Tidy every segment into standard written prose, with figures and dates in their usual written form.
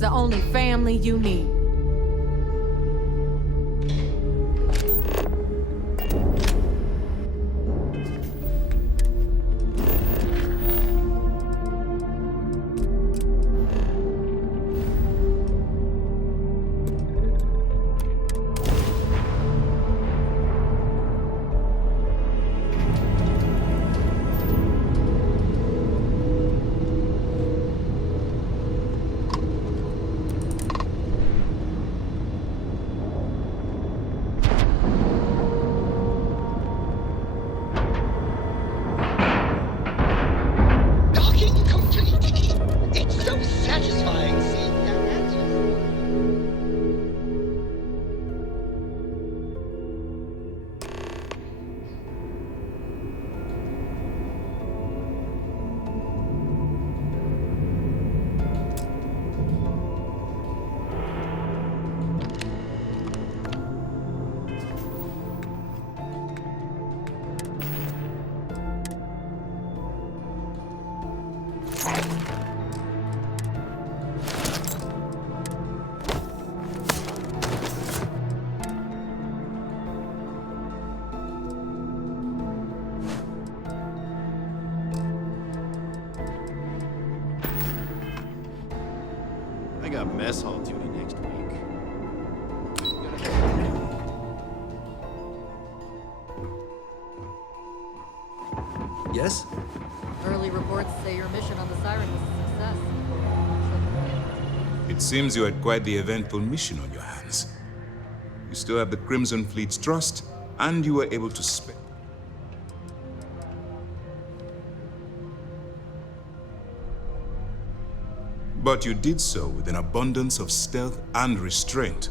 The only family you need. I got mess hall duty next week. Yes? Early reports say your mission on the Siren was a success. It seems you had quite the eventful mission on your hands. You still have the Crimson Fleet's trust, and you were able to spare. But you did so with an abundance of stealth and restraint.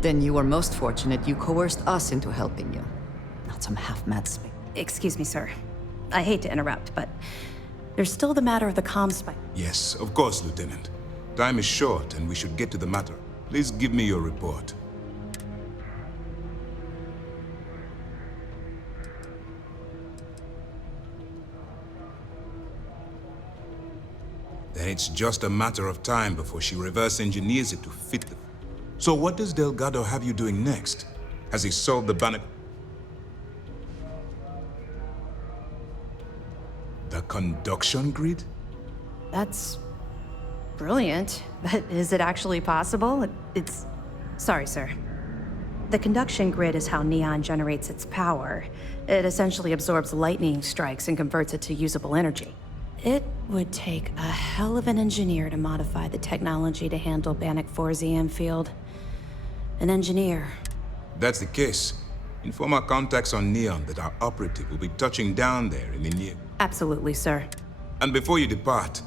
Then you were most fortunate you coerced us into helping you. Not some half-mad spy. Excuse me, sir. I hate to interrupt, but there's still the matter of the comm spike. Yes, of course, Lieutenant. Time is short, and we should get to the matter. Please give me your report. Then it's just a matter of time before she reverse engineers it to fit the... So what does Delgado have you doing next? Has he solved the banner? The conduction grid? That's brilliant, but is it actually possible? It's... Sorry, sir. The conduction grid is how Neon generates its power. It essentially absorbs lightning strikes and converts it to usable energy. It would take a hell of an engineer to modify the technology to handle Bannock 4's EM field. An engineer. That's the case. Inform our contacts on Neon that our operative will be touching down there in the near... Absolutely, sir. And before you depart,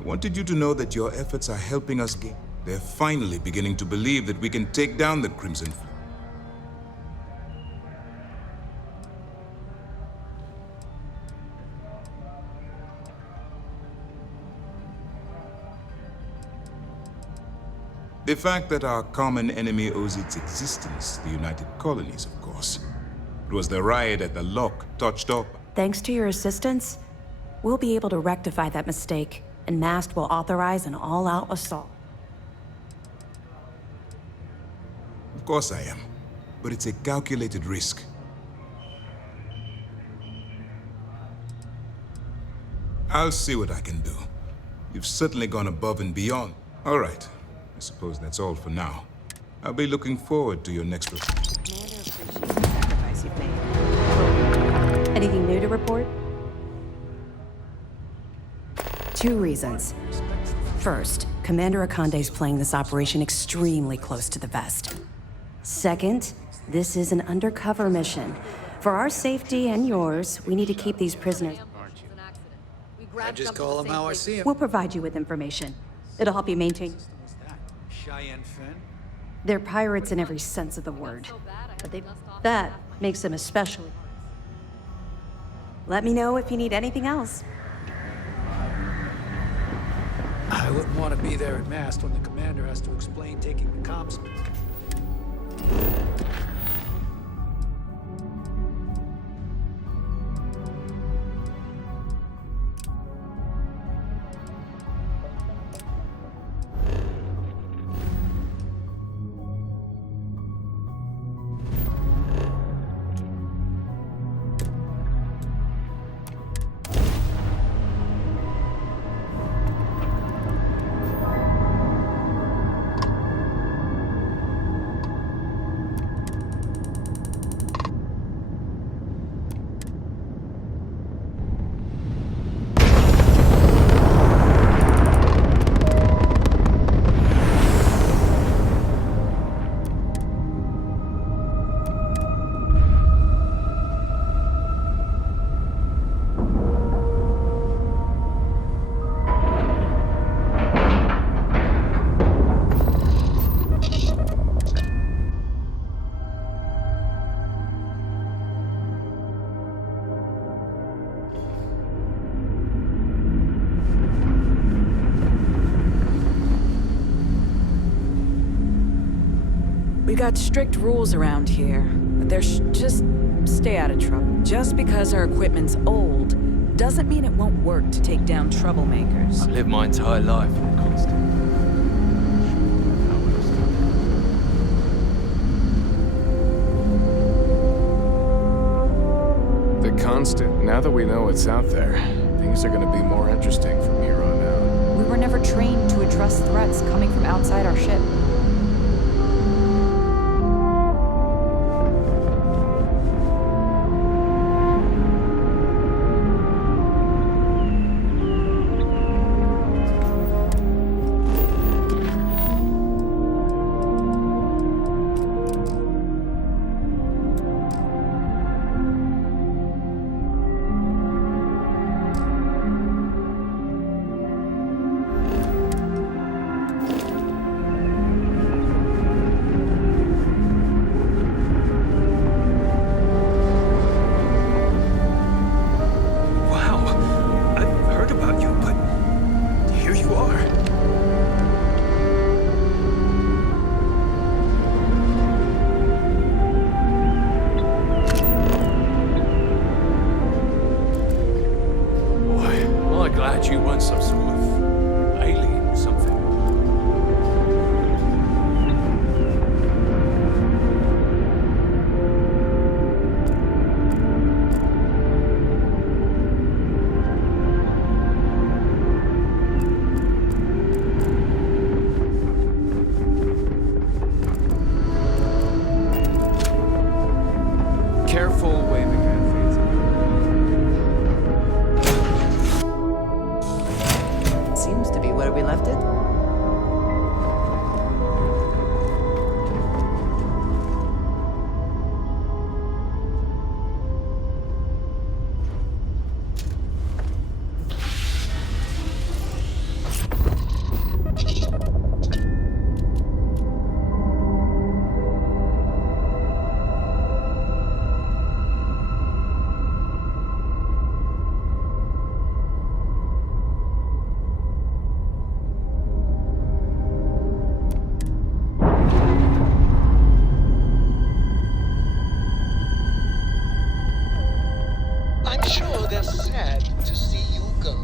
I wanted you to know that your efforts are helping us gain. They're finally beginning to believe that we can take down the Crimson Fleet. The fact that our common enemy owes its existence to the United Colonies, of course. It was the riot at the Lock touched up. Thanks to your assistance, we'll be able to rectify that mistake, and MAST will authorize an all-out assault. Of course I am, but it's a calculated risk. I'll see what I can do. You've certainly gone above and beyond. All right. I suppose that's all for now. I'll be looking forward to your next report. Commander appreciates the sacrifice you've made. Anything new to report? 2 reasons. First, Commander Akande's playing this operation extremely close to the vest. Second, this is an undercover mission. For our safety and yours, we need to keep these prisoners. I just call him how I see him. We'll provide you with information. It'll help you maintain. Cheyenne Finn? They're pirates in every sense of the word. But that makes them especially. Let me know if you need anything else. I wouldn't want to be there at mast when the commander has to explain taking the comms. We got strict rules around here, but just stay out of trouble. Just because our equipment's old doesn't mean it won't work to take down troublemakers. I've lived my entire life in the constant. The Constant. Now that we know it's out there, things are gonna be more interesting from here on out. We were never trained to address threats coming from outside our ship. Glad you weren't some sort of alien or something. Careful waving at Seems to be where we left it. I'm sure they're sad to see you go.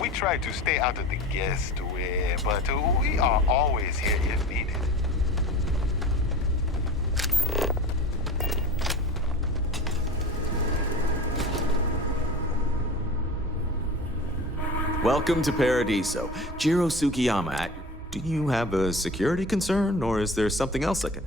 We try to stay out of the guest way, but we are always here if needed. Welcome to Paradiso. Jiro Sukiyama. Do you have a security concern, or is there something else I can...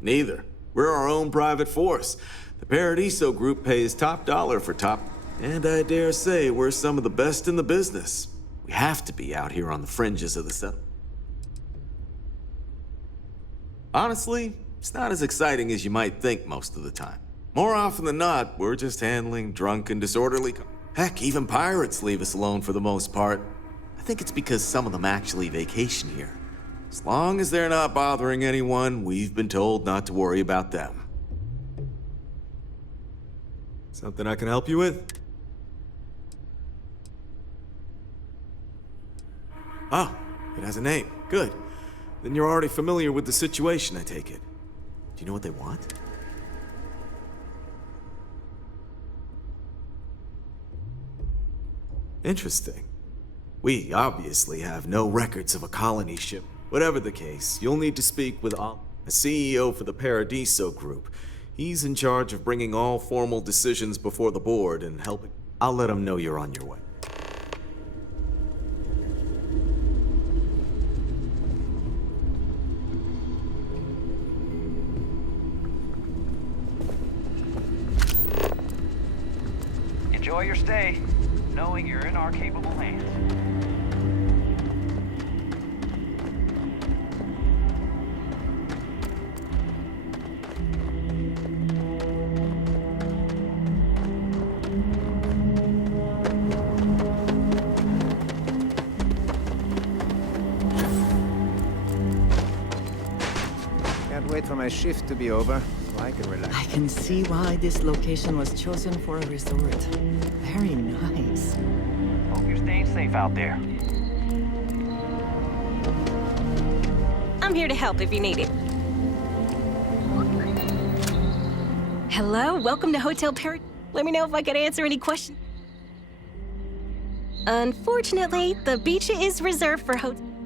Neither. We're our own private force. The Paradiso group pays top dollar for top, and I dare say we're some of the best in the business. We have to be out here on the fringes of the settlement. Honestly, it's not as exciting as you might think most of the time. More often than not, we're just handling drunk and disorderly... Heck, even pirates leave us alone for the most part. I think it's because some of them actually vacation here. As long as they're not bothering anyone, we've been told not to worry about them. Something I can help you with? Oh, it has a name. Good. Then you're already familiar with the situation, I take it. Do you know what they want? Interesting. We obviously have no records of a colony ship. Whatever the case, you'll need to speak with a CEO for the Paradiso Group. He's in charge of bringing all formal decisions before the board and helping. I'll let him know you're on your way. Enjoy your stay, knowing you're in our capable hands. Can't wait for my shift to be over, so I can relax. I can see why this location was chosen for a resort. Very nice. Hope you're staying safe out there. I'm here to help if you need it. Hello, welcome to Hotel Parrot. Let me know if I could answer any questions. Unfortunately, the beach is reserved for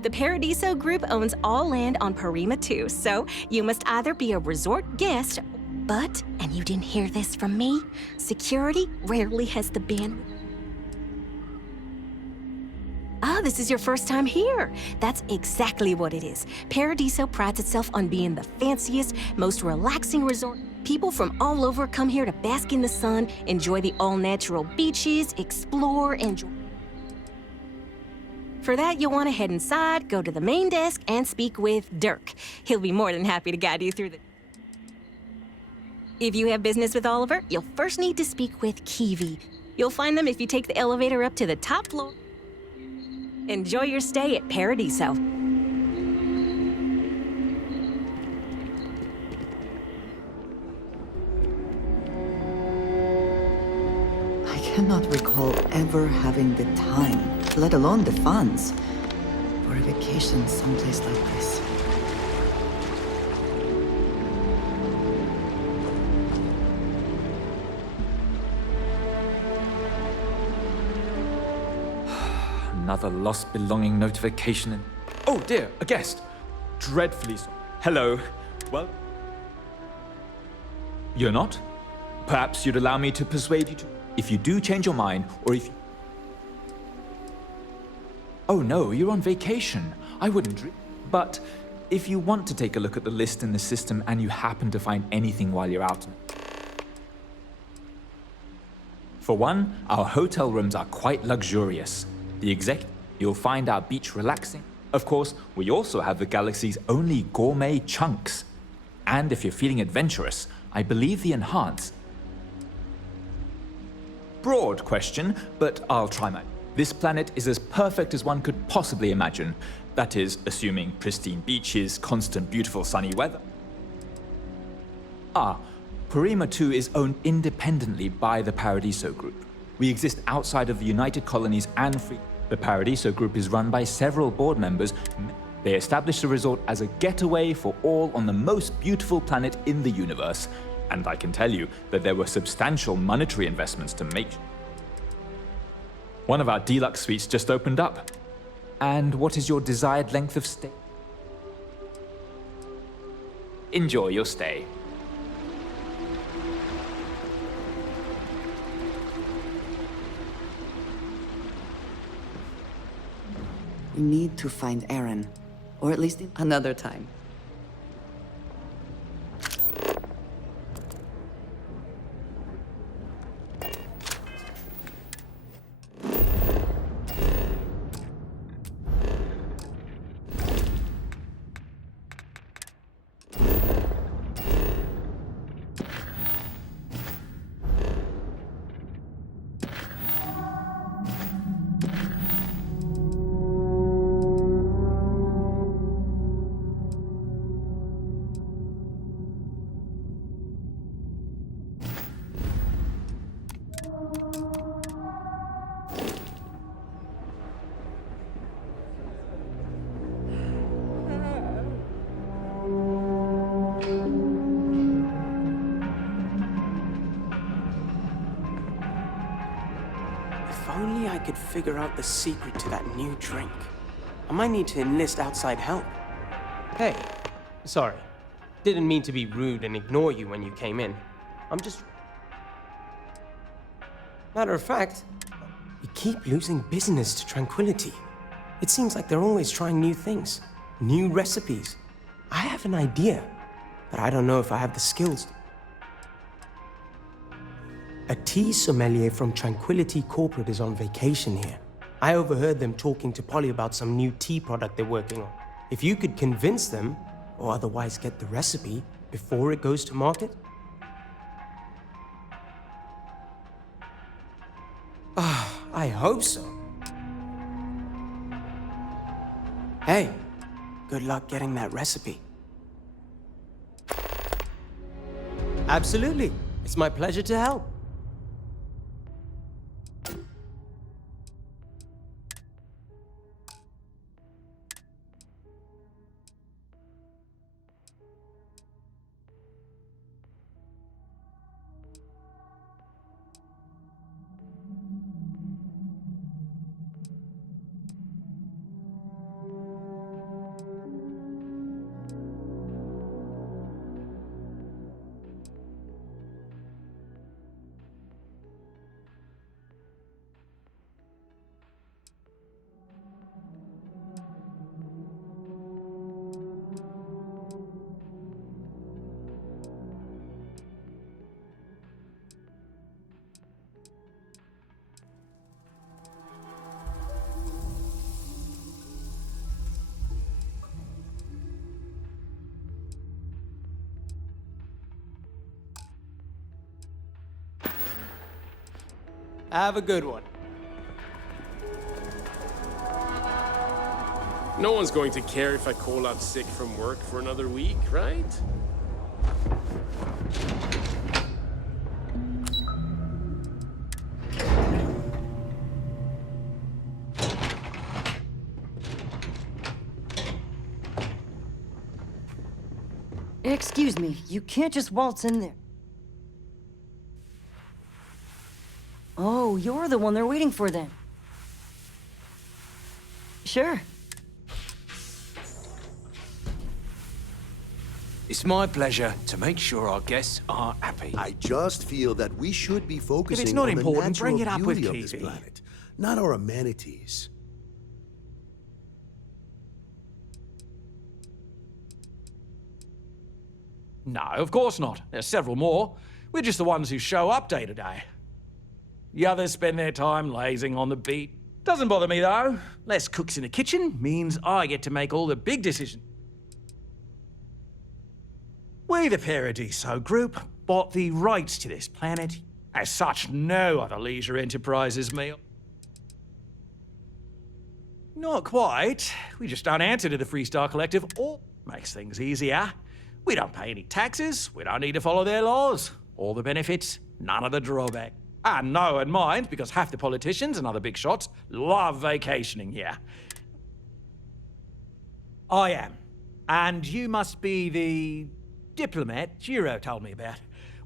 The Paradiso Group owns all land on Parima 2, so you must either be a resort guest, but, and you didn't hear this from me, security rarely has the bandwidth. Ah, this is your first time here. That's exactly what it is. Paradiso prides itself on being the fanciest, most relaxing resort. People from all over come here to bask in the sun, enjoy the all-natural beaches, explore, enjoy. For that, you'll want to head inside, go to the main desk, and speak with Dirk. He'll be more than happy to guide you through the... If you have business with Oliver, you'll first need to speak with Kiwi. You'll find them if you take the elevator up to the top floor. Enjoy your stay at Paradiso. I cannot recall ever having the time, let alone the funds, for a vacation someplace like this. Another lost belonging notification and... Oh dear, a guest! Dreadfully so. Hello. Well... You're not? Perhaps you'd allow me to persuade you to... If you do change your mind, or if... Oh no, you're on vacation. I wouldn't dream. But if you want to take a look at the list in the system and you happen to find anything while you're out... For one, our hotel rooms are quite luxurious. You'll find our beach relaxing. Of course, we also have the galaxy's only gourmet chunks. And if you're feeling adventurous, I believe the Enhance. Broad question, but I'll try my... This planet is as perfect as one could possibly imagine. That is, assuming pristine beaches, constant beautiful sunny weather. Parima 2 is owned independently by the Paradiso Group. We exist outside of the United Colonies and free... The Paradiso Group is run by several board members. They established the resort as a getaway for all on the most beautiful planet in the universe. And I can tell you that there were substantial monetary investments to make. One of our deluxe suites just opened up. And what is your desired length of stay? Enjoy your stay. We need to find Aaron, or at least another time. If only I could figure out the secret to that new drink. I might need to enlist outside help. Hey, sorry. Didn't mean to be rude and ignore you when you came in. I'm just... Matter of fact, we keep losing business to Tranquility. It seems like they're always trying new things, new recipes. I have an idea, but I don't know if I have the skills. A tea sommelier from Tranquility Corporate is on vacation here. I overheard them talking to Polly about some new tea product they're working on. If you could convince them, or otherwise get the recipe before it goes to market? I hope so. Hey, good luck getting that recipe. Absolutely. It's my pleasure to help. Have a good one. No one's going to care if I call out sick from work for another week, right? Excuse me, you can't just waltz in there. Oh, you're the one they're waiting for then. Sure. It's my pleasure to make sure our guests are happy. I just feel that we should be focusing If it's not on important, the natural bring it up with beauty of this Kiwi. planet, not our amenities. No, of course not. There's several more. We're just the ones who show up day to day. The others spend their time lazing on the beat. Doesn't bother me though. Less cooks in the kitchen means I get to make all the big decisions. We, the Paradiso Group, bought the rights to this planet. As such, no other leisure enterprises me. Not quite. We just don't answer to the Freestar Collective, or makes things easier. We don't pay any taxes, we don't need to follow their laws. All the benefits, none of the drawback. And no one minds, because half the politicians and other big shots love vacationing here. I am. And you must be the diplomat Jiro told me about.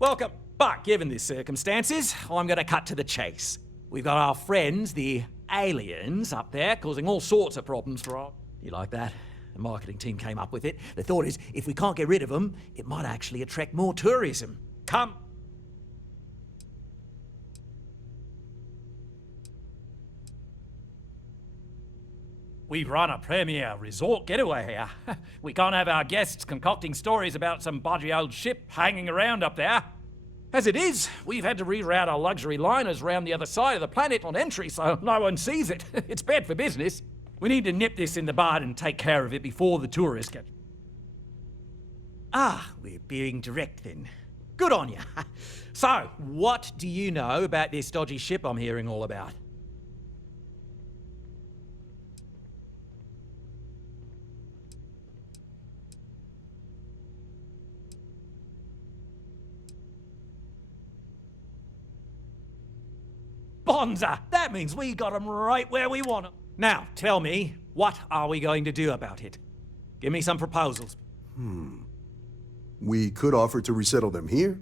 Welcome. But given the circumstances, I'm going to cut to the chase. We've got our friends, the aliens, up there, causing all sorts of problems for us. You like that? The marketing team came up with it. The thought is, if we can't get rid of them, it might actually attract more tourism. Come. We run a premier resort getaway here. We can't have our guests concocting stories about some budgy old ship hanging around up there. As it is, we've had to reroute our luxury liners round the other side of the planet on entry so no one sees it. It's bad for business. We need to nip this in the bud and take care of it before the tourists get... Ah, we're being direct then. Good on you. So, what do you know about this dodgy ship I'm hearing all about? Bonza! That means we got them right where we want them. Now, tell me, what are we going to do about it? Give me some proposals. We could offer to resettle them here.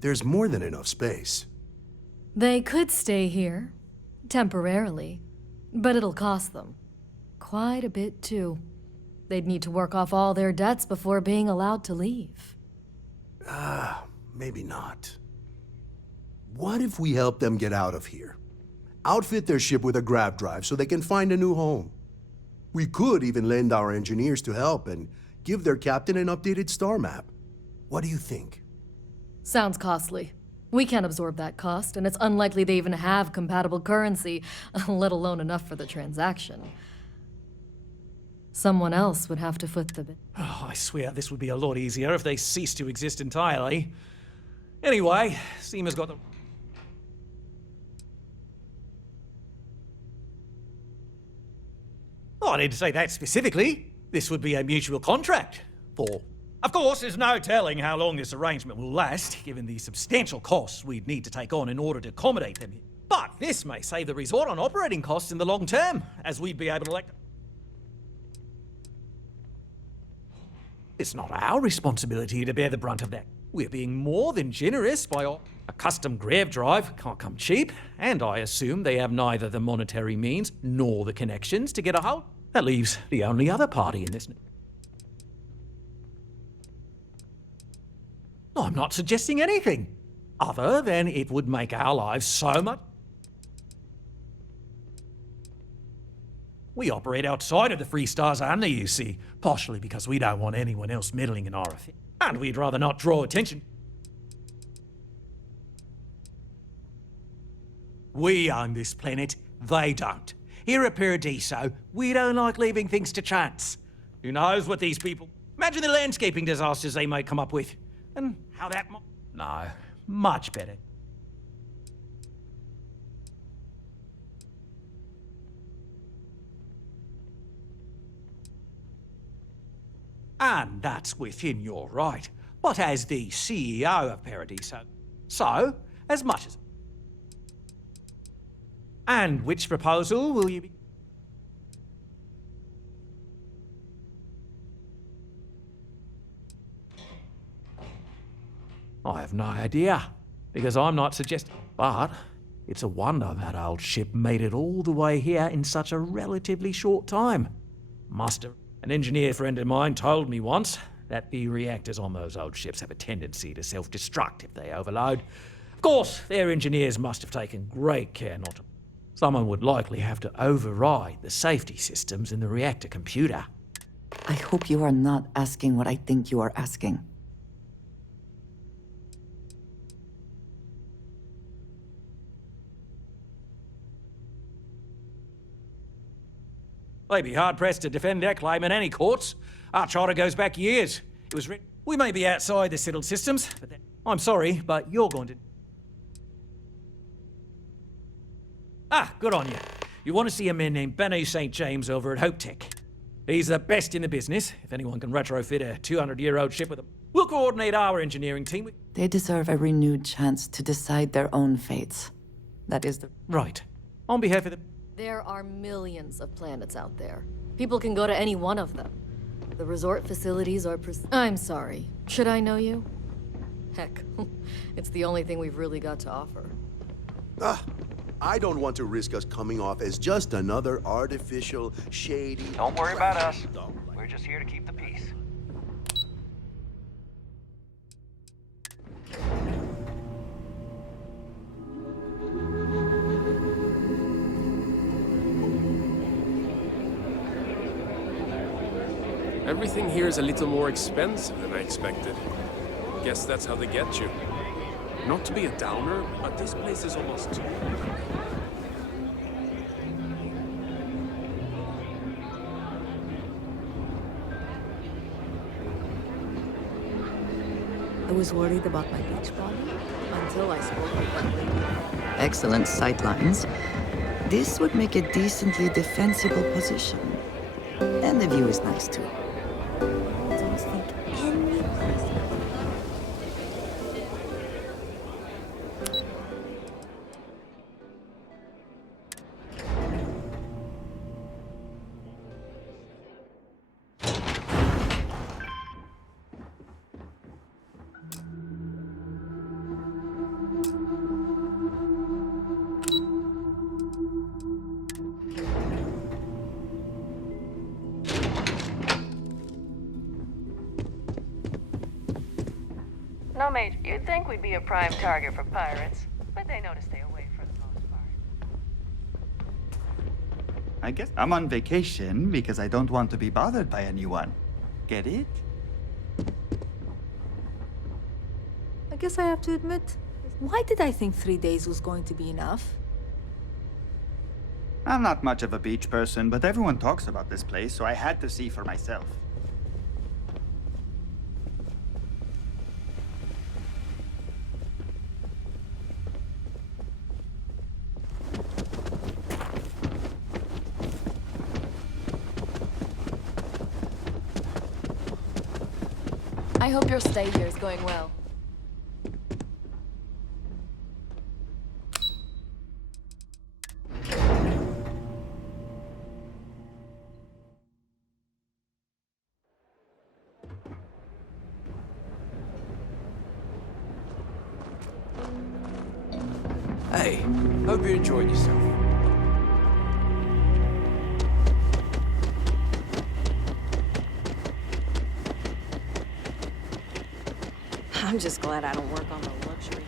There's more than enough space. They could stay here. Temporarily. But it'll cost them. Quite a bit, too. They'd need to work off all their debts before being allowed to leave. Maybe not. What if we help them get out of here? Outfit their ship with a grav drive so they can find a new home. We could even lend our engineers to help and give their captain an updated star map. What do you think? Sounds costly. We can't absorb that cost, and it's unlikely they even have compatible currency, let alone enough for the transaction. Someone else would have to foot the bill. Oh, I swear this would be a lot easier if they ceased to exist entirely. Anyway, Seema's got the... Oh, I didn't say that specifically. This would be a mutual contract for... Of course, there's no telling how long this arrangement will last, given the substantial costs we'd need to take on in order to accommodate them. But this may save the resort on operating costs in the long term, as we'd be able to elect... It's not our responsibility to bear the brunt of that. We're being more than generous by a custom grav drive can't come cheap, and I assume they have neither the monetary means nor the connections to get a hold. That leaves the only other party in this. I'm not suggesting anything, other than it would make our lives so much. We operate outside of the Free Stars only, you see, partially because we don't want anyone else meddling in our affairs. And we'd rather not draw attention. We own this planet, they don't. Here at Paradiso, we don't like leaving things to chance. Who knows what these people... Imagine the landscaping disasters they might come up with. And how that... No, much better. And that's within your right. But as the CEO of Paradiso, so, as much as... And which proposal will you be... I have no idea, because I'm not suggesting... But it's a wonder that old ship made it all the way here in such a relatively short time. An engineer friend of mine told me once that the reactors on those old ships have a tendency to self-destruct if they overload. Of course, their engineers must have taken great care not to. Someone would likely have to override the safety systems in the reactor computer. I hope you are not asking what I think you are asking. They'd be hard-pressed to defend their claim in any courts. Our charter goes back years. It was written... We may be outside the settled systems, but then... I'm sorry, but you're going to... Good on you. You want to see a man named Benny St. James over at Hope Tech. He's the best in the business. If anyone can retrofit a 200-year-old ship with him, we'll coordinate our engineering team with... They deserve a renewed chance to decide their own fates. That is the... Right. On behalf of the... There are millions of planets out there. People can go to any one of them. The resort facilities are I'm sorry. Should I know you? Heck, it's the only thing we've really got to offer. I don't want to risk us coming off as just another artificial, shady... Don't worry about us. We're just here to keep the peace. Everything here is a little more expensive than I expected. Guess that's how they get you. Not to be a downer, but this place is almost too... I was worried about my beach body until I spoke with that lady. Excellent sightlines. This would make a decently defensible position. And the view is nice too. I don't think any place... Wait, you'd think we'd be a prime target for pirates, but they know to stay away for the most part. I guess I'm on vacation because I don't want to be bothered by anyone. Get it? I guess I have to admit, why did I think 3 days was going to be enough? I'm not much of a beach person, but everyone talks about this place, so I had to see for myself. I hope your stay here is going well. Hey, hope you enjoyed yourself. I'm just glad I don't work on the luxury.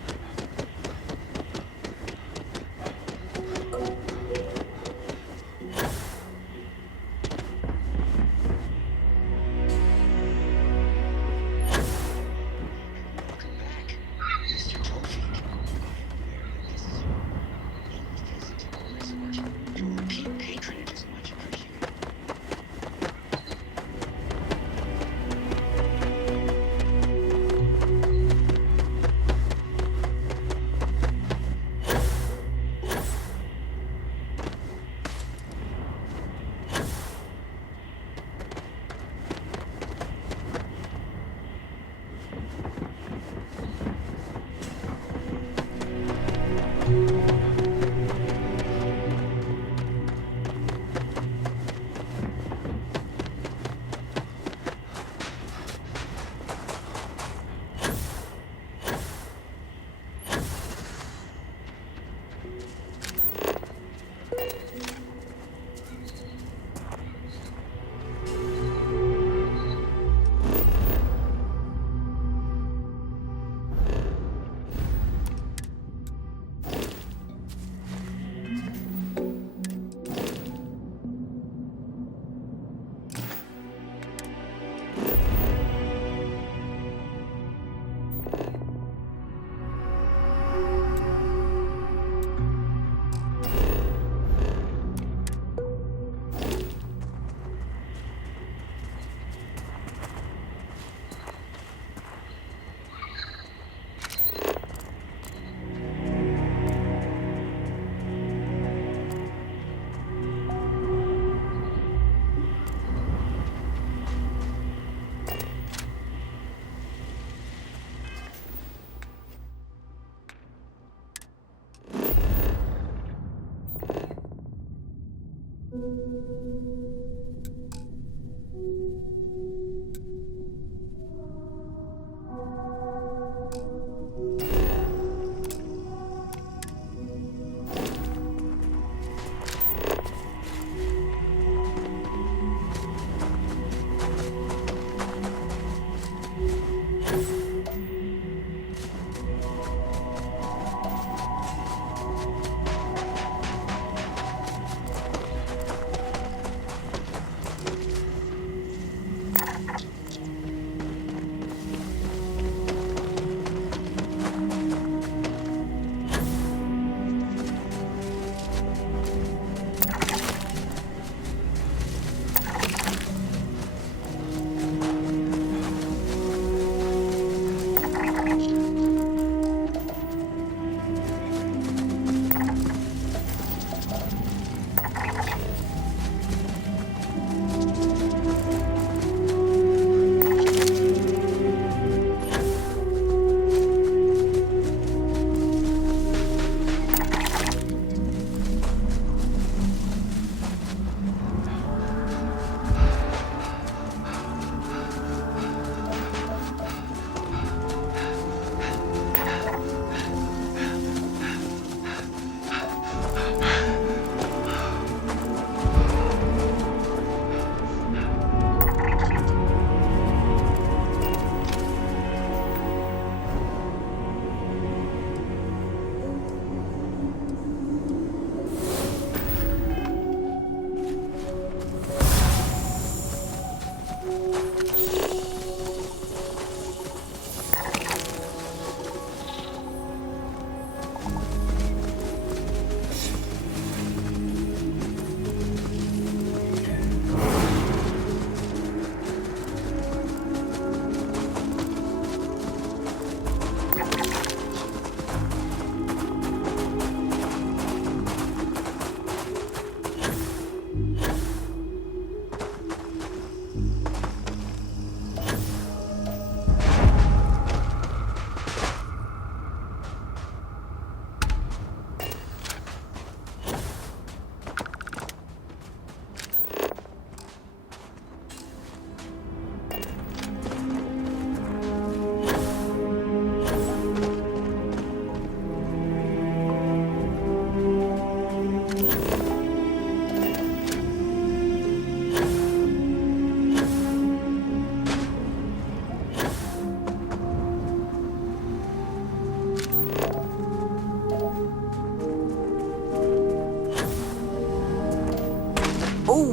Oh!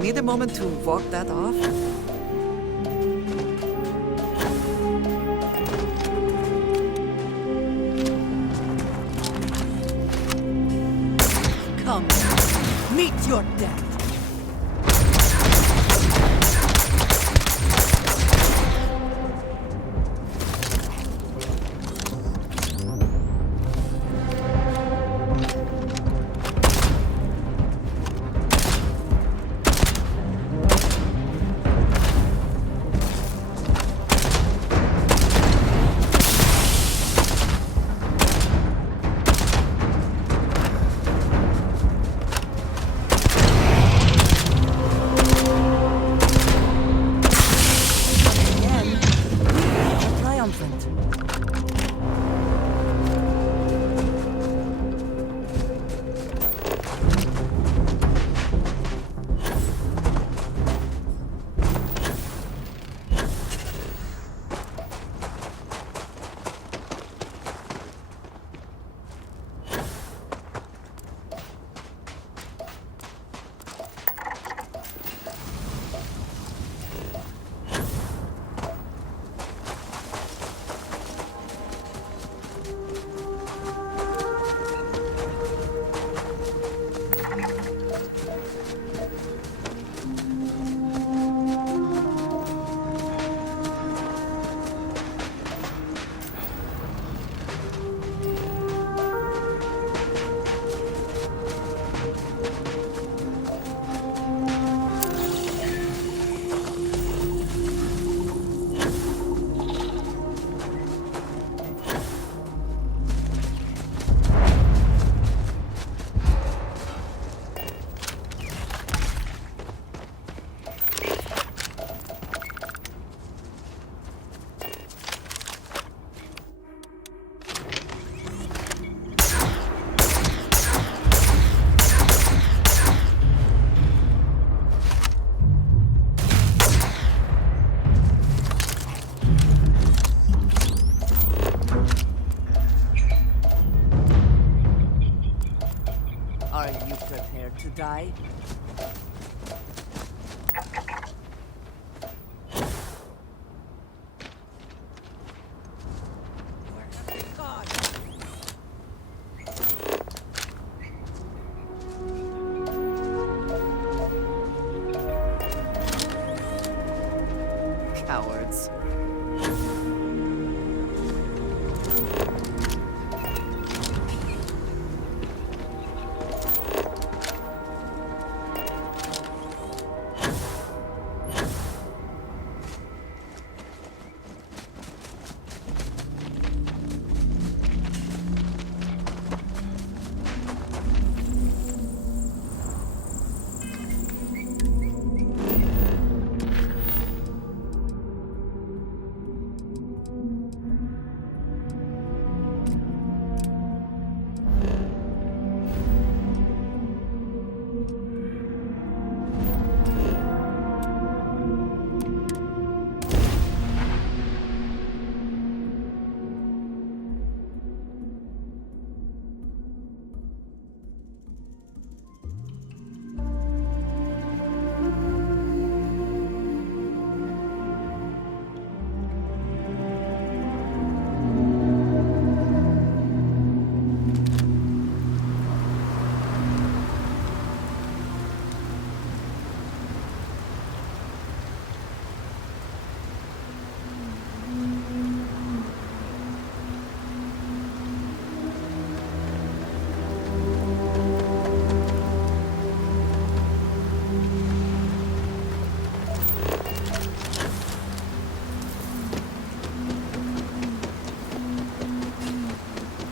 Need a moment to walk that off? Come, meet your death. Are you prepared to die? Cowards.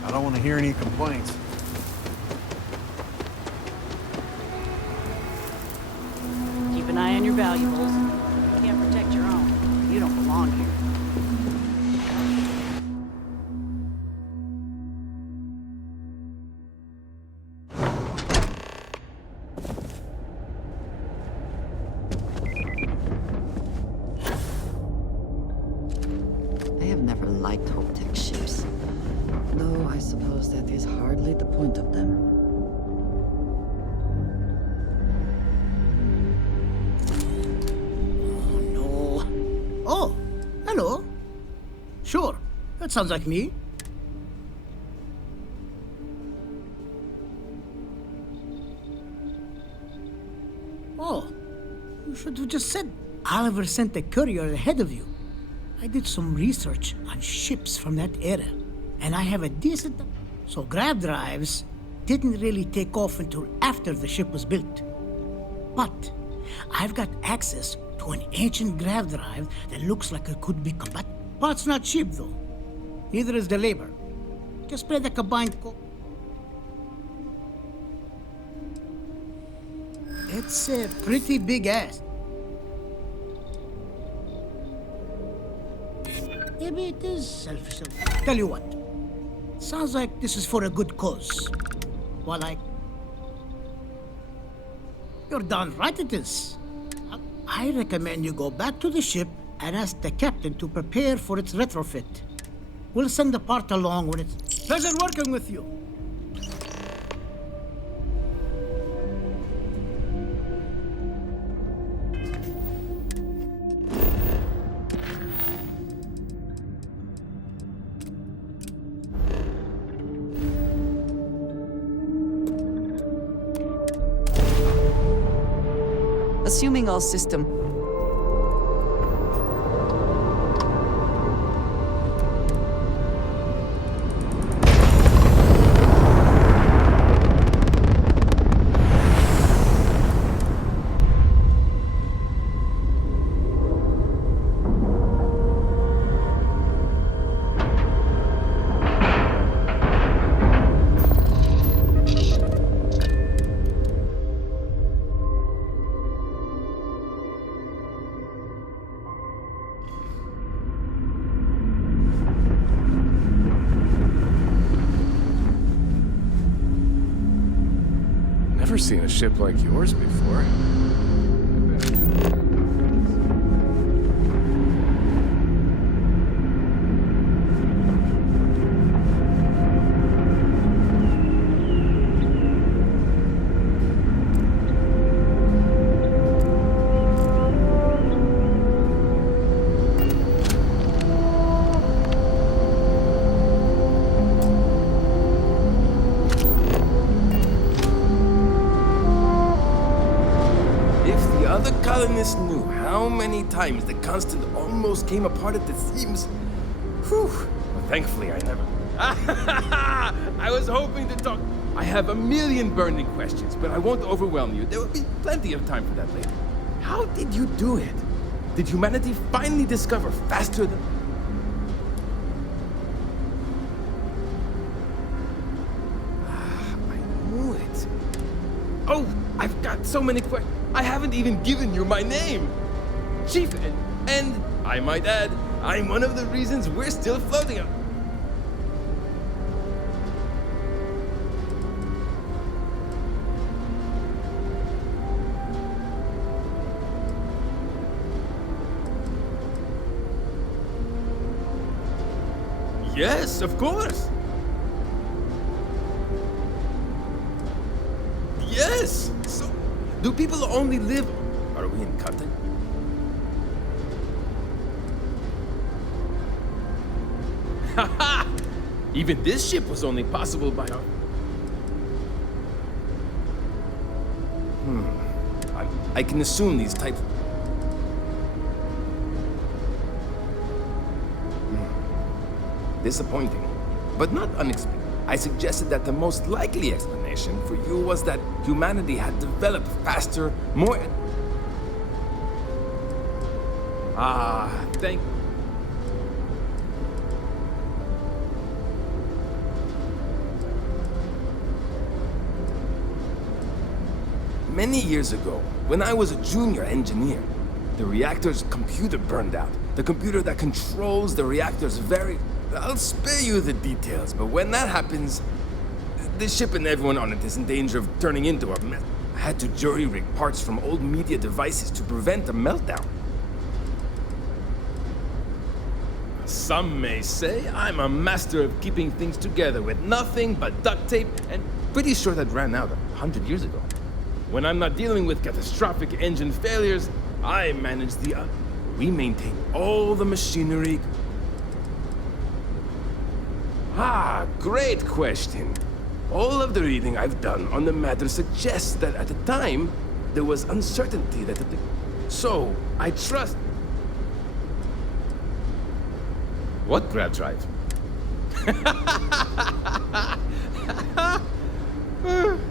I don't want to hear any complaints. Keep an eye on your valuables. You can't protect your own. You don't belong here. I have never liked Hope-Tech ships. Though I suppose that is hardly the point of them. That sounds like me. Oh, you should have just said Oliver sent a courier ahead of you. I did some research on ships from that era, and I have a decent... So grav drives didn't really take off until after the ship was built. But I've got access to an ancient grav drive that looks like it could be compatible. Parts not cheap, though. Neither is the labor. Just pay the combined It's a pretty big ass. Maybe it is selfish. Tell you what. Sounds like this is for a good cause. Well, you're darn right it is. I recommend you go back to the ship and ask the captain to prepare for its retrofit. We'll send the part along when it's... Pleasure working with you. Assuming all system... Never seen a ship like yours before. Colonists knew how many times the constant almost came apart at the seams. Whew. Well, thankfully, I never... I was hoping to talk... I have a million burning questions, but I won't overwhelm you. There will be plenty of time for that later. How did you do it? Did humanity finally discover faster than... I knew it. Oh, I've got so many questions. I haven't even given you my name! Chief, and I might add, I'm one of the reasons we're still floating up. Yes, of course! Yes! So... do people only live... Are we in contact? Haha! Even this ship was only possible by our... I can assume these types... Disappointing, but not unexpected. I suggested that the most likely explanation for you was that humanity had developed faster, more... thank... Many years ago, when I was a junior engineer, the reactor's computer burned out. The computer that controls the reactor's very... I'll spare you the details, but when that happens, the ship and everyone on it is in danger of turning into a mess. I had to jury-rig parts from old media devices to prevent a meltdown. Some may say I'm a master of keeping things together with nothing but duct tape, and pretty sure that ran out 100 years ago. When I'm not dealing with catastrophic engine failures, I manage the... we maintain all the machinery... Ah, great question. All of the reading I've done on the matter suggests that at the time, there was uncertainty that the... So, I trust... What grab drive?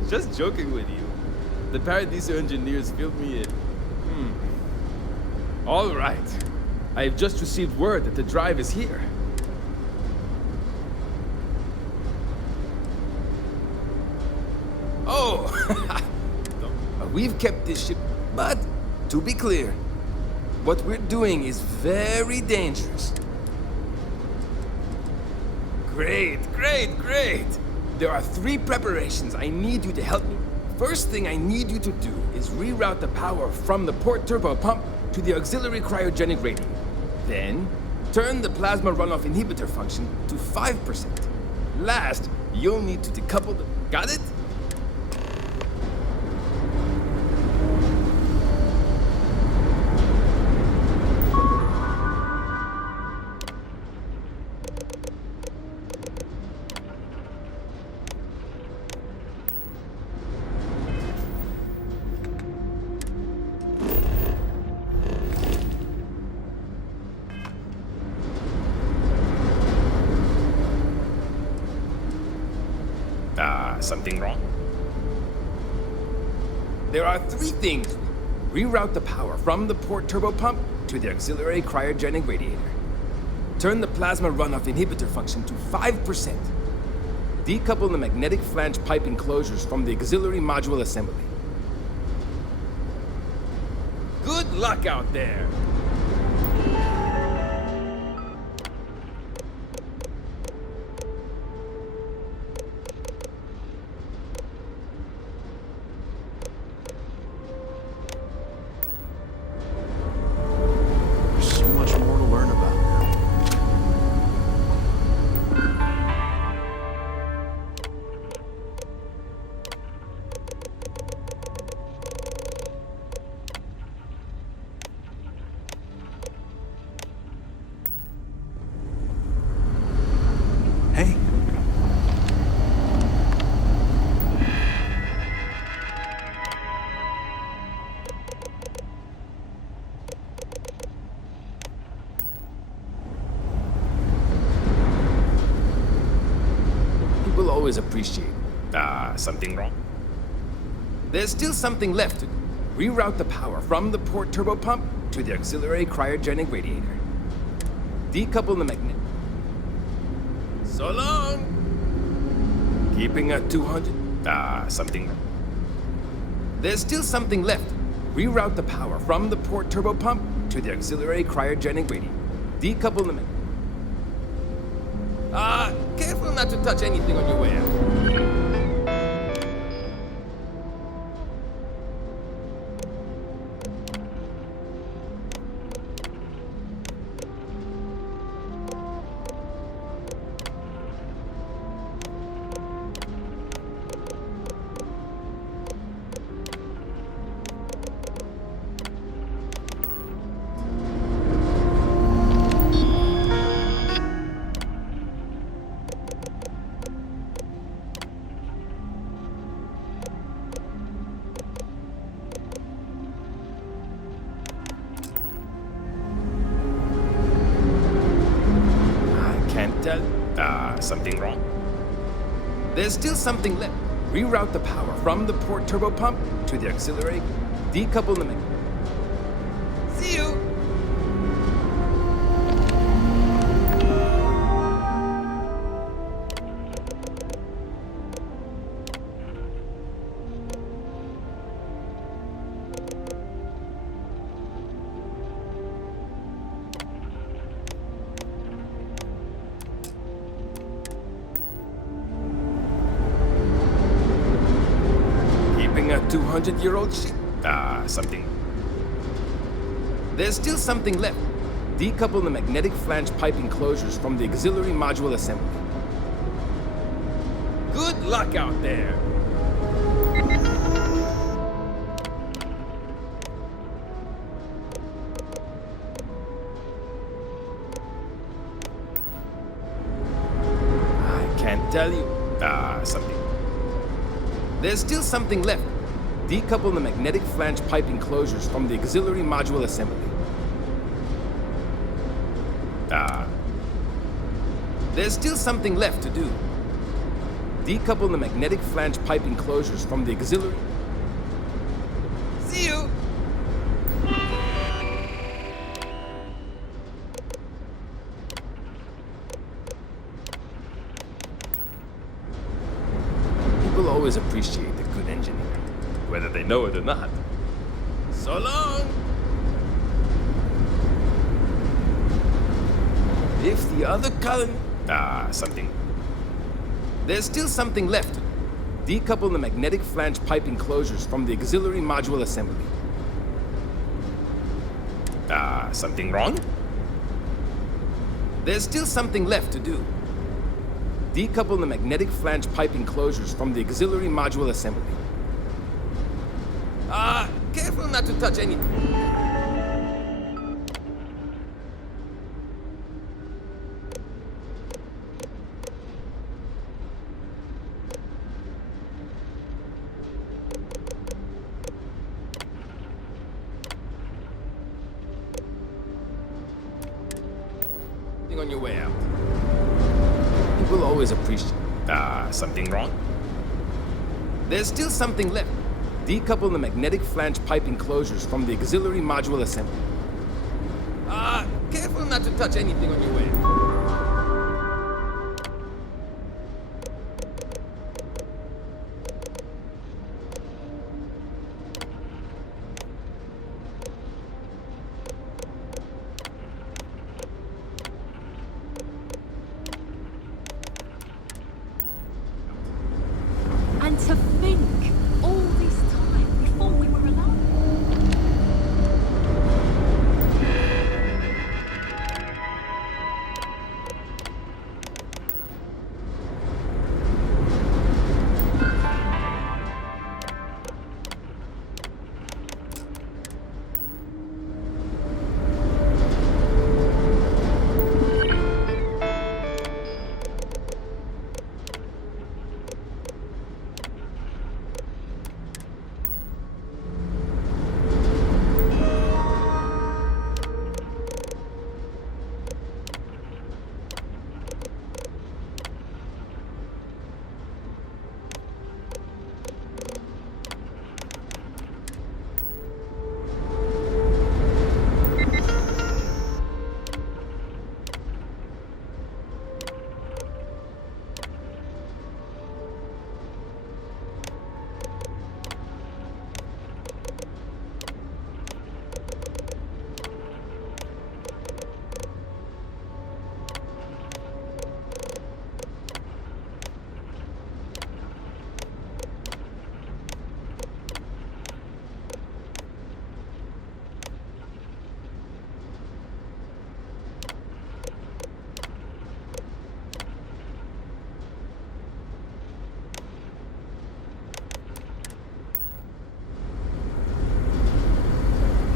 Just joking with you. The Paradiso engineers filled me in. All right. I've just received word that the drive is here. Oh! We've kept this ship, but to be clear, what we're doing is very dangerous. Great, great, great! There are 3 preparations I need you to help me. First thing I need you to do is reroute the power from the port turbo pump to the auxiliary cryogenic radiator. Then, turn the plasma runoff inhibitor function to 5%. Last, you'll need to decouple the... Got it? Something wrong? There are 3 things. Reroute the power from the port turbo pump to the auxiliary cryogenic radiator. Turn the plasma runoff inhibitor function to 5%. Decouple the magnetic flange pipe enclosures from the auxiliary module assembly. Good luck out there! Always appreciate. Something wrong? There's still something left. Reroute the power from the port turbo pump to the auxiliary cryogenic radiator. Decouple the magnet. So long! Keeping at 200. Something wrong. There's still something left. Reroute the power from the port turbo pump to the auxiliary cryogenic radiator. Decouple the magnet. Careful not to touch anything on your way out. Something wrong? There's still something left. Reroute the power from the port turbo pump to the auxiliary. Decouple the magnet. See you! A 200-year-old ship? Something. There's still something left. Decouple the magnetic flange pipe enclosures from the auxiliary module assembly. Good luck out there! There's still something left. Decouple the magnetic flange pipe enclosures from the auxiliary module assembly. There's still something left to do. Decouple the magnetic flange pipe enclosures from the auxiliary... See you! People always appreciate a good engineer, whether they know it or not. So long! If the other colony... something. There's still something left. Decouple the magnetic flange pipe enclosures from the auxiliary module assembly. Something wrong? There's still something left to do. Decouple the magnetic flange pipe enclosures from the auxiliary module assembly. Careful not to touch anything. On your way out. People always appreciate... something wrong? There's still something left. Decouple the magnetic flange pipe enclosures from the auxiliary module assembly. Careful not to touch anything on your way out. And to think, all this time before we were alone.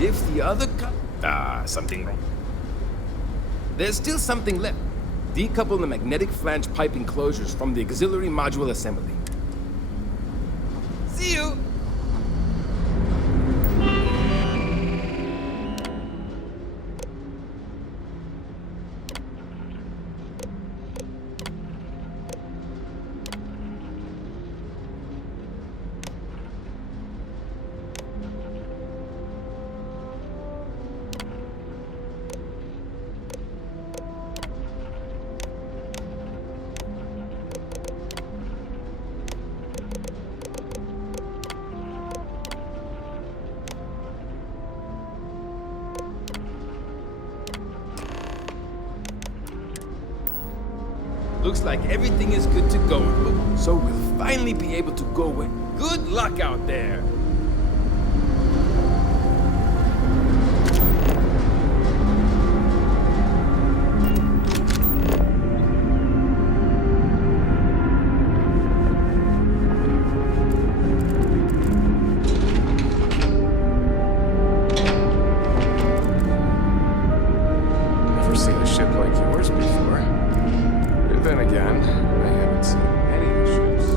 If the other something wrong. There's still something left. Decouple the magnetic flange pipe enclosures from the auxiliary module assembly. See you! Looks like everything is good to go, so we'll finally be able to go away. Good luck out there! Never seen a ship like yours before. Then again, I haven't seen any ships.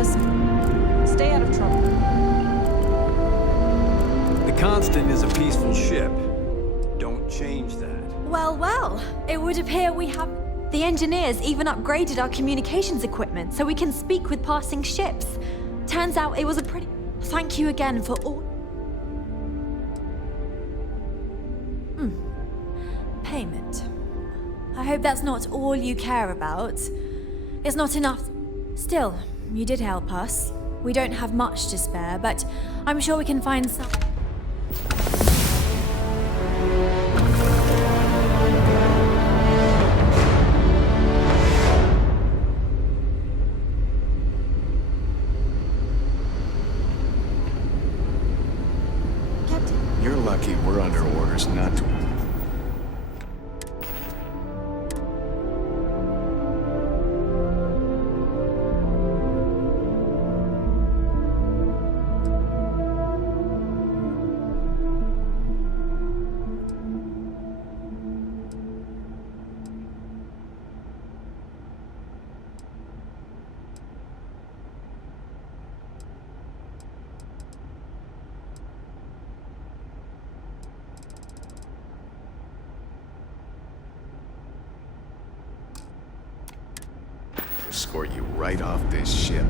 Just stay out of trouble. The Constant is a peaceful ship. Don't change that. Well, well, it would appear we have... The engineers even upgraded our communications equipment so we can speak with passing ships. Turns out it was a pretty... Thank you again for all... Payment. I hope that's not all you care about. It's not enough. Still, you did help us. We don't have much to spare, but I'm sure we can find some... You're lucky we're under orders not to. Escort you right off this ship.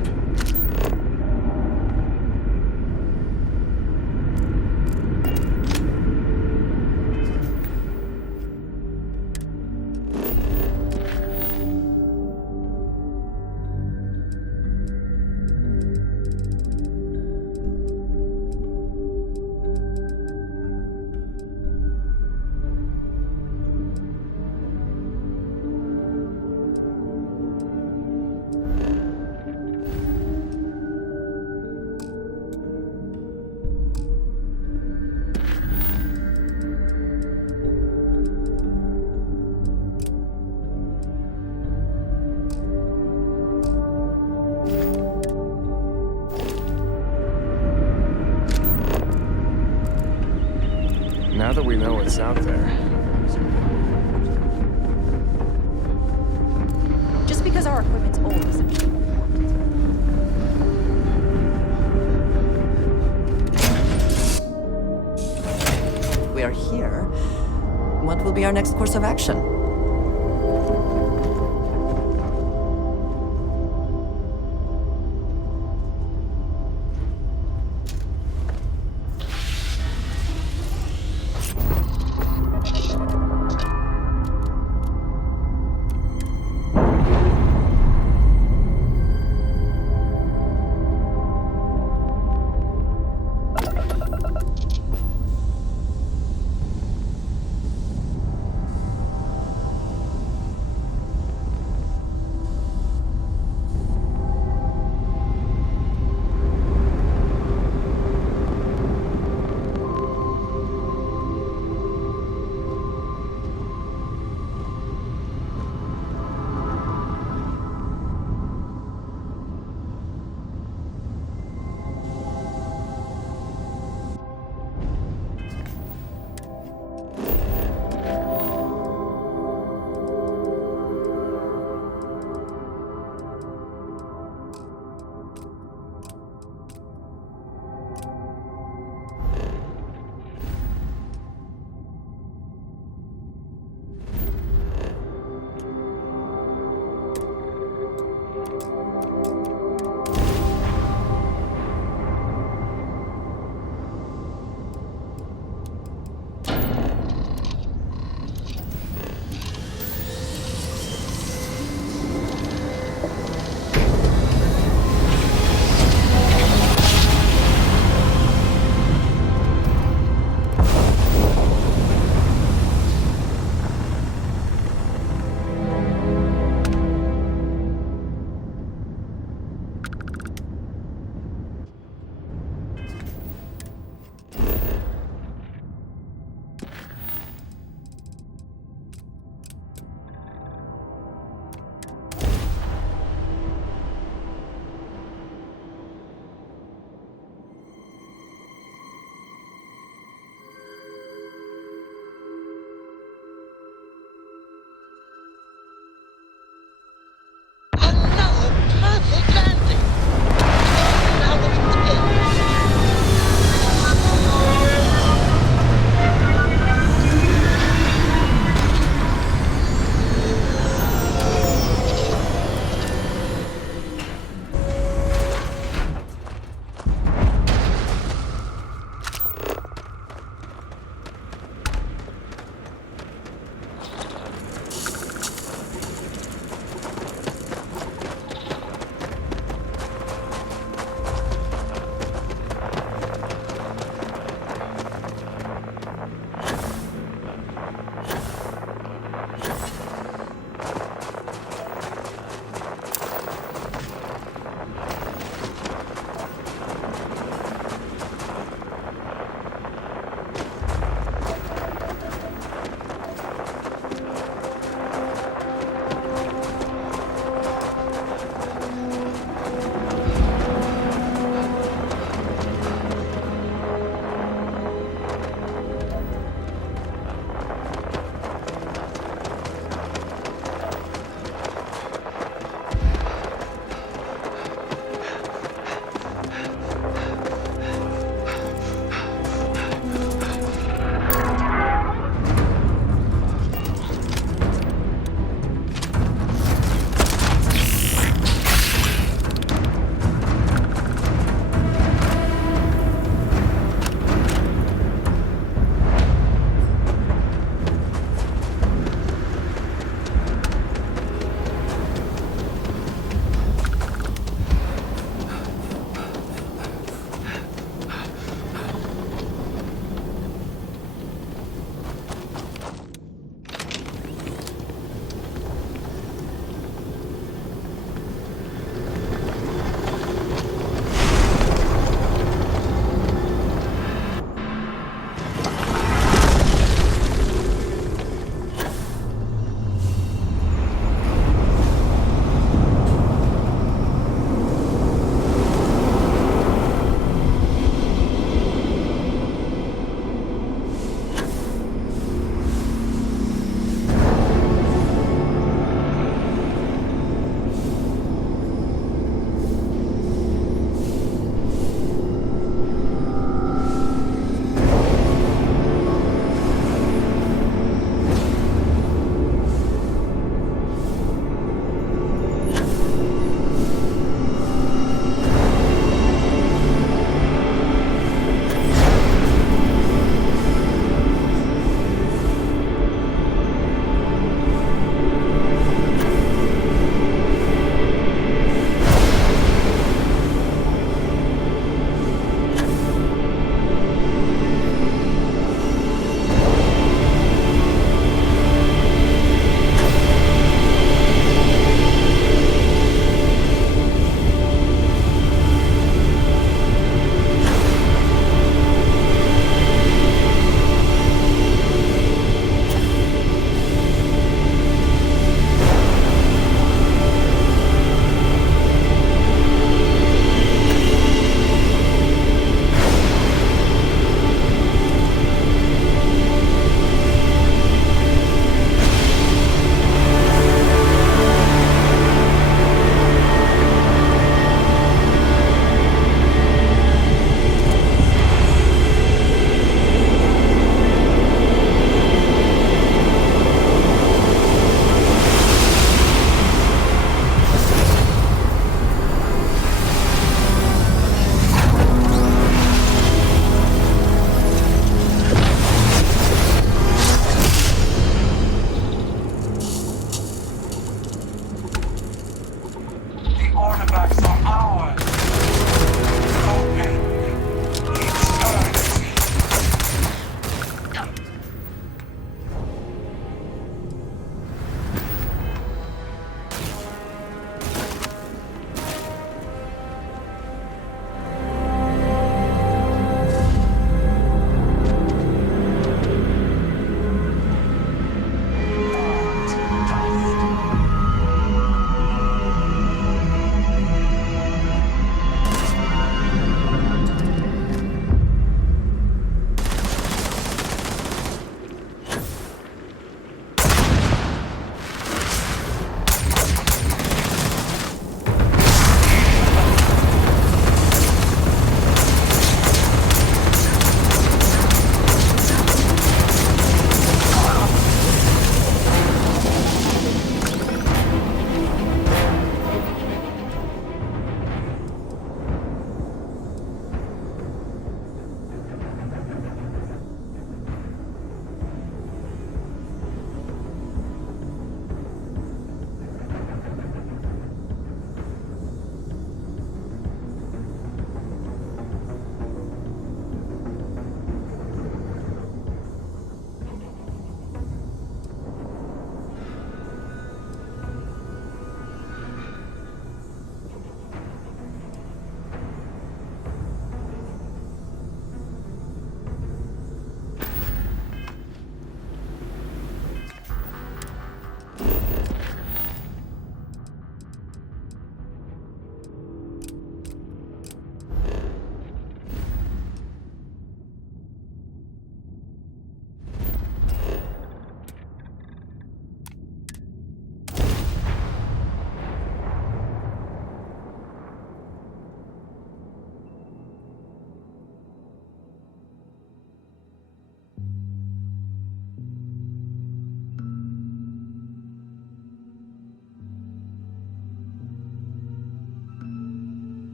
Now that we know what's out there. Just because our equipment's old doesn't mean it won't work. We are here. What will be our next course of action?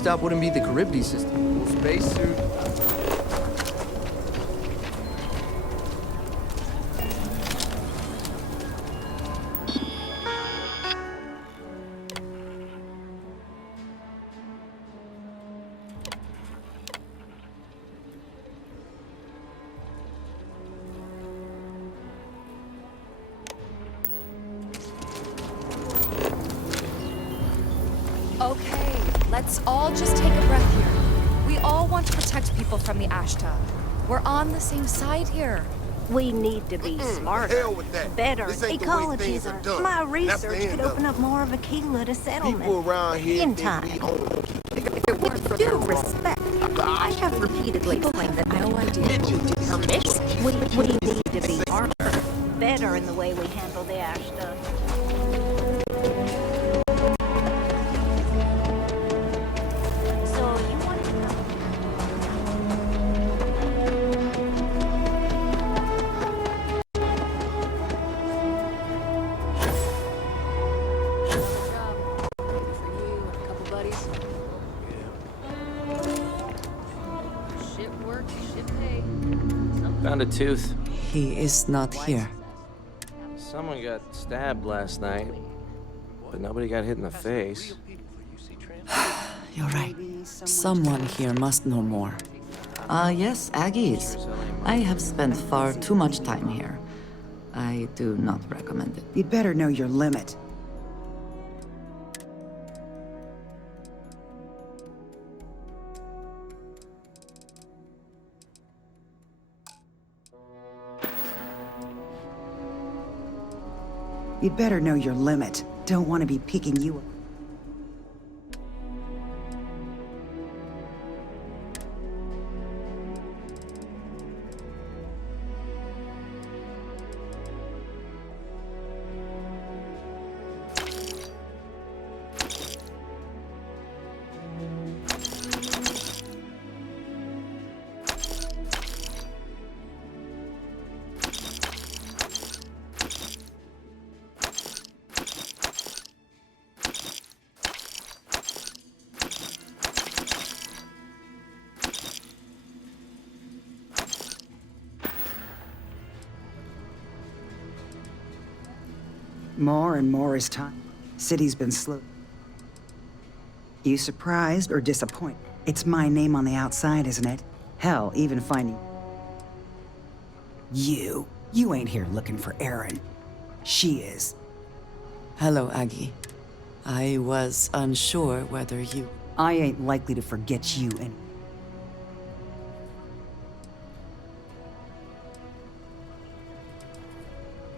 stop wouldn't be the Charybdis system. Spacesuit. Okay, let's all just take a breath here. We all want to protect people from the Ashta. We're on the same side here. We need to be smarter, hell with that. better. This ain't the way Ecology things are done. My That's the research end could of open it. up more of Aquila to settlement. People around here in think time. we own With due respect, I have repeatedly claimed that no idea. We need to be smarter, better in the way we handle the Ashta. So you want to know? Found a tooth. He is not here. Someone got stabbed last night, but nobody got hit in the face. You're right. Someone here must know more. Yes, Aggies. I have spent far too much time here. I do not recommend it. You'd better know your limit. You'd better know your limit. Don't want to be picking you up. More and more is time. City's been slow. You surprised or disappointed? It's my name on the outside, isn't it? Hell, even finding... You ain't here looking for Erin. She is. Hello, Aggie. I was unsure whether you... I ain't likely to forget you and...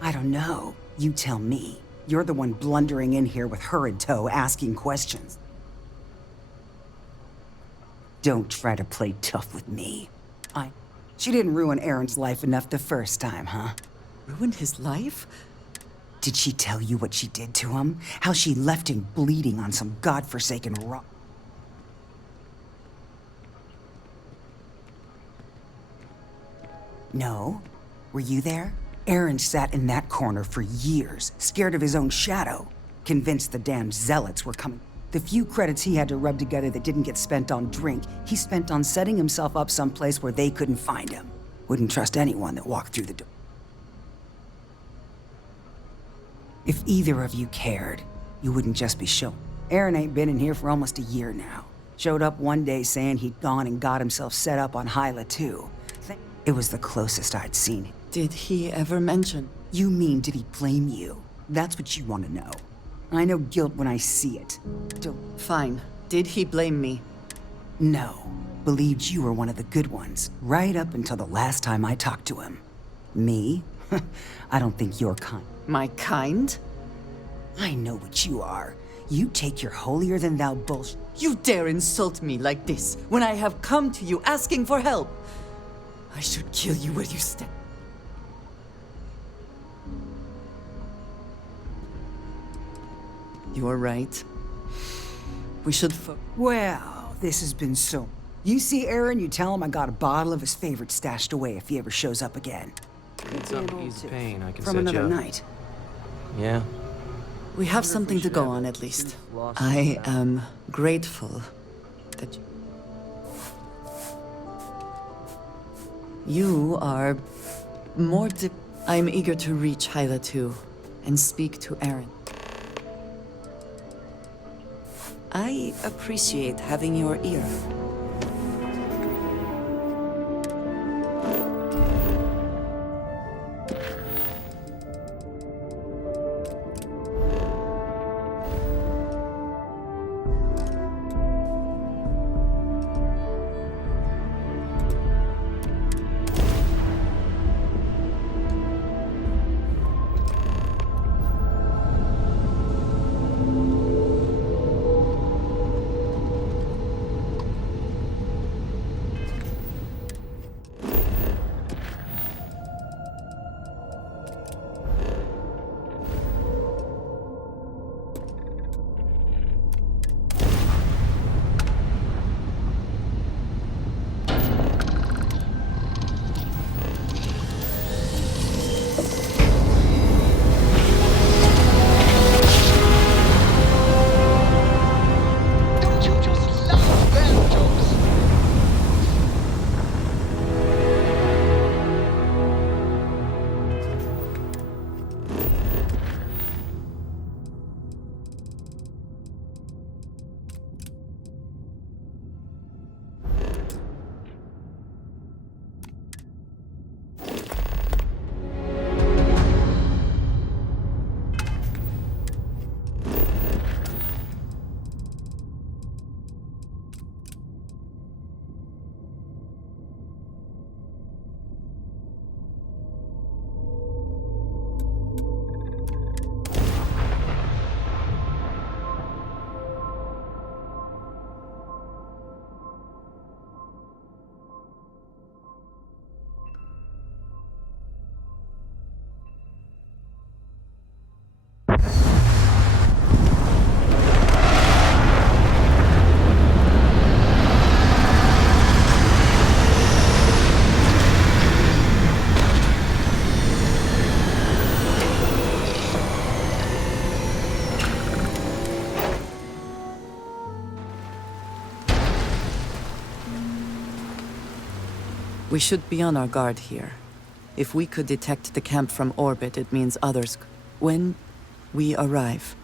I don't know. You tell me. You're the one blundering in here with her in tow, asking questions. Don't try to play tough with me. She didn't ruin Aaron's life enough the first time, huh? Ruined his life? Did she tell you what she did to him? How she left him bleeding on some godforsaken rock? No? Were you there? Aaron sat in that corner for years, scared of his own shadow, convinced the damned zealots were coming. The few credits he had to rub together that didn't get spent on drink, he spent on setting himself up someplace where they couldn't find him. Wouldn't trust anyone that walked through the door. If either of you cared, you wouldn't just be shown. Aaron ain't been in here for almost a year now. Showed up one day saying he'd gone and got himself set up on Hyla too. It was the closest I'd seen him. Did he ever mention? You mean, did he blame you? That's what you want to know. I know guilt when I see it. Fine. Did he blame me? No. Believed you were one of the good ones, right up until the last time I talked to him. Me? I don't think you're kind. My kind? I know what you are. You take your holier-than-thou bullshit. You dare insult me like this when I have come to you asking for help. I should kill you where you stand. You are right. We should Well, this has been so... You see Aaron, you tell him I got a bottle of his favorite stashed away if he ever shows up again. Need something to ease the pain. I can From set another you up. night. Yeah. We have something to go on, at least. I am grateful that you are more I'm eager to reach Hyla too, and speak to Aaron. I appreciate having your ear. We should be on our guard here. If we could detect the camp from orbit, it means others. When we arrive.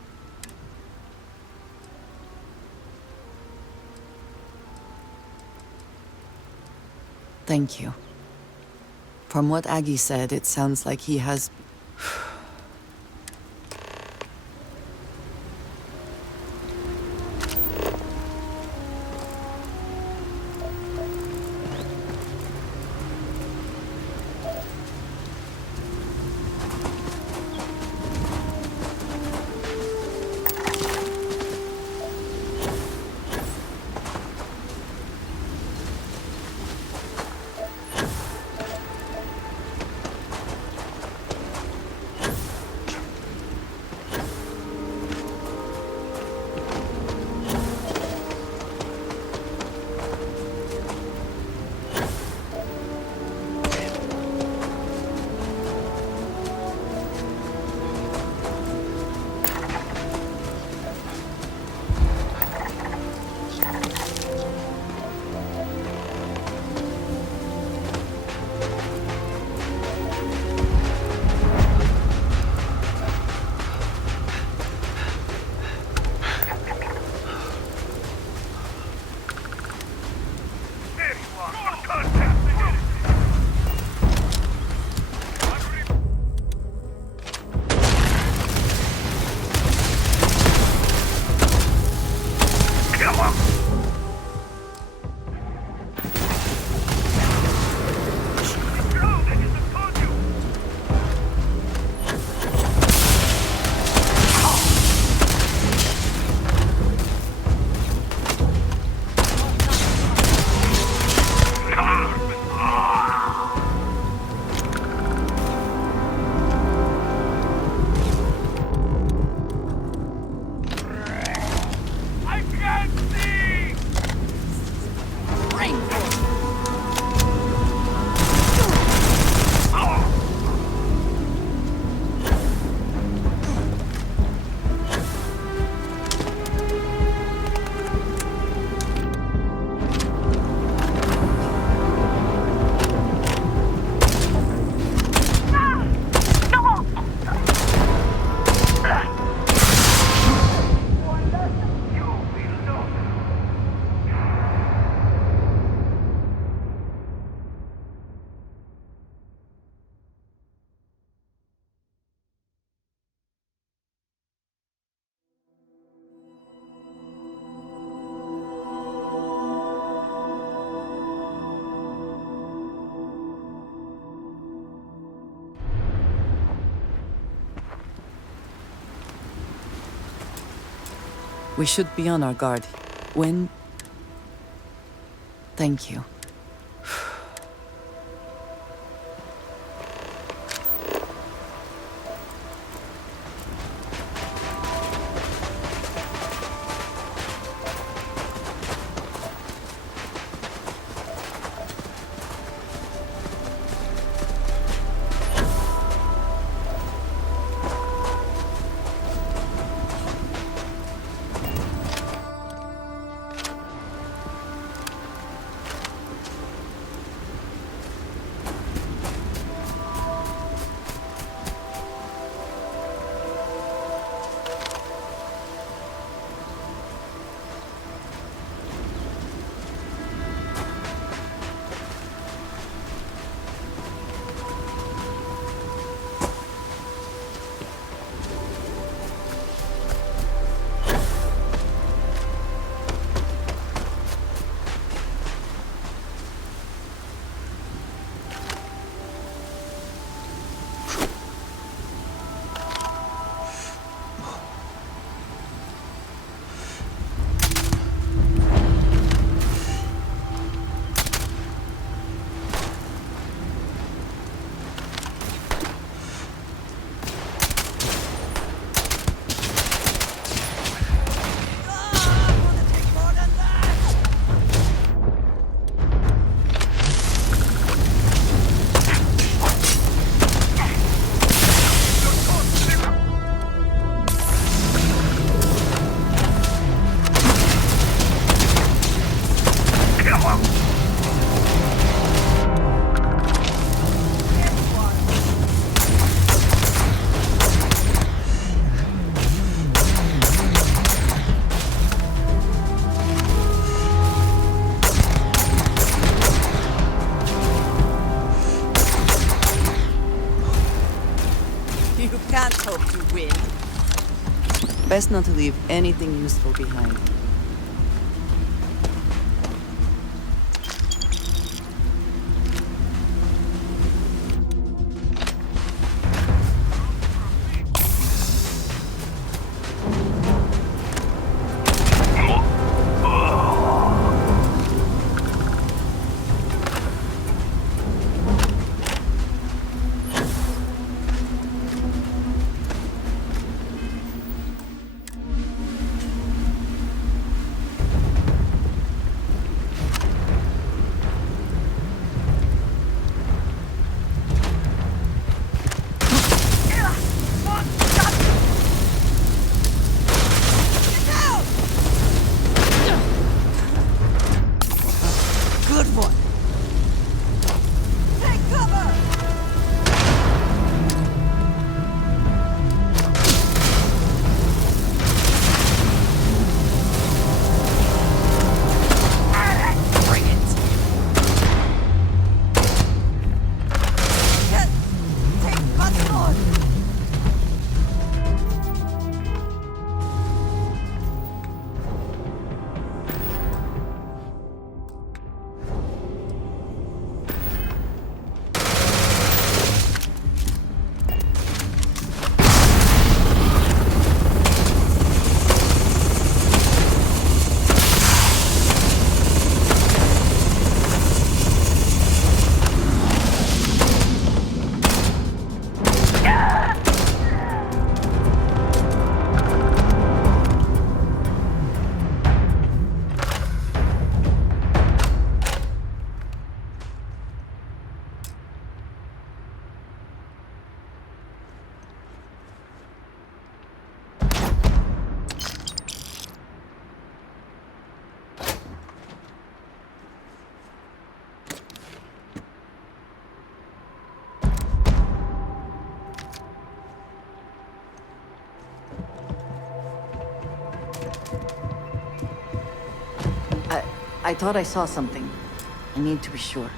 Thank you. From what Aggie said, it sounds like he has... We should be on our guard. When... Thank you. Best not to leave anything useful behind. I thought I saw something. I need to be sure.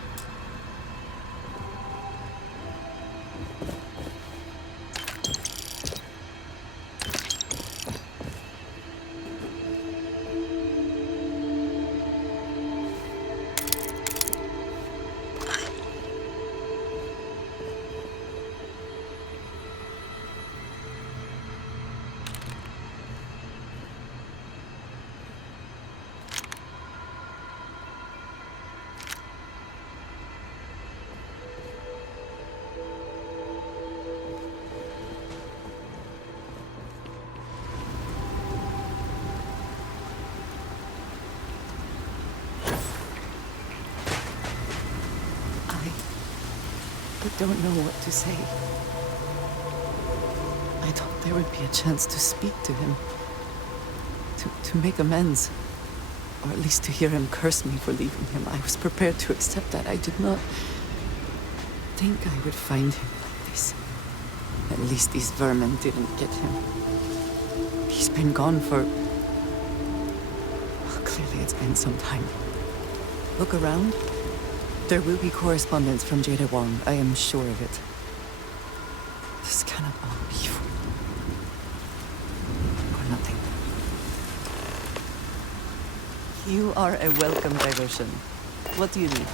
I don't know what to say. I thought there would be a chance to speak to him. To make amends. Or at least to hear him curse me for leaving him. I was prepared to accept that. I did not think I would find him like this. At least these vermin didn't get him. He's been gone for... Well, clearly it's been some time. Look around. There will be correspondence from Jada Wong. I am sure of it. This cannot all be for nothing. You are a welcome diversion. What do you need?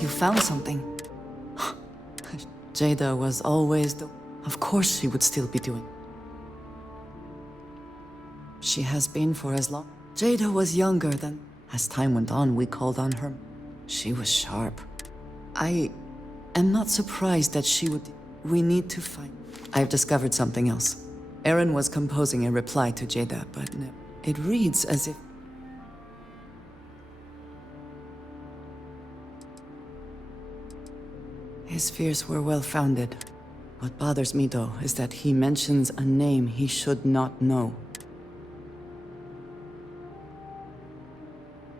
You found something. Jada was always the... Of course she would still be doing. She has been for as long... Jada was younger than... As time went on, we called on her. She was sharp. I am not surprised that she would... We need to find... I've discovered something else. Aaron was composing a reply to Jada, but no. It reads as if... His fears were well-founded. What bothers me, though, is that he mentions a name he should not know.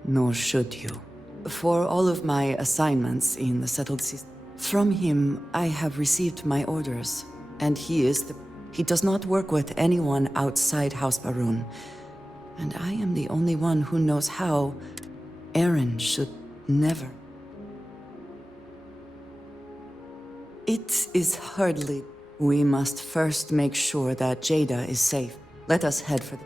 Nor should you. For all of my assignments in the settled system, from him I have received my orders, and he is the... He does not work with anyone outside House Baroon, and I am the only one who knows how. Aaron should never... It is hardly... We must first make sure that Jada is safe. Let us head for the...